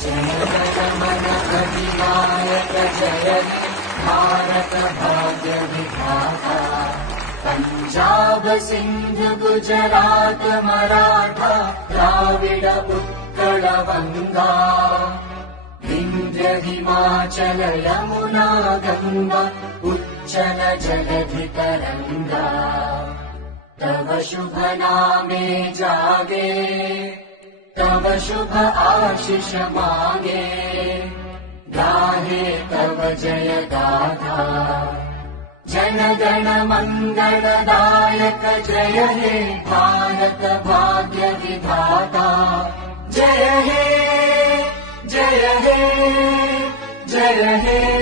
जनगणमन अधिनायक जय हे भारत भाग्य विधाता। पंजाब सिंध गुजरात मराठा द्राविड उत्कल गंगा, विंध्य हिमाचल यमुना गंगा उच्चल जलधि तरंगा। तव शुभ नामे जागे, तव शुभ आशीष मांगे, गाहे तव जय गाथा। जन गण मंगलदायक जय हे भारत भाग्य विधाता। जय हे जय हे जय हे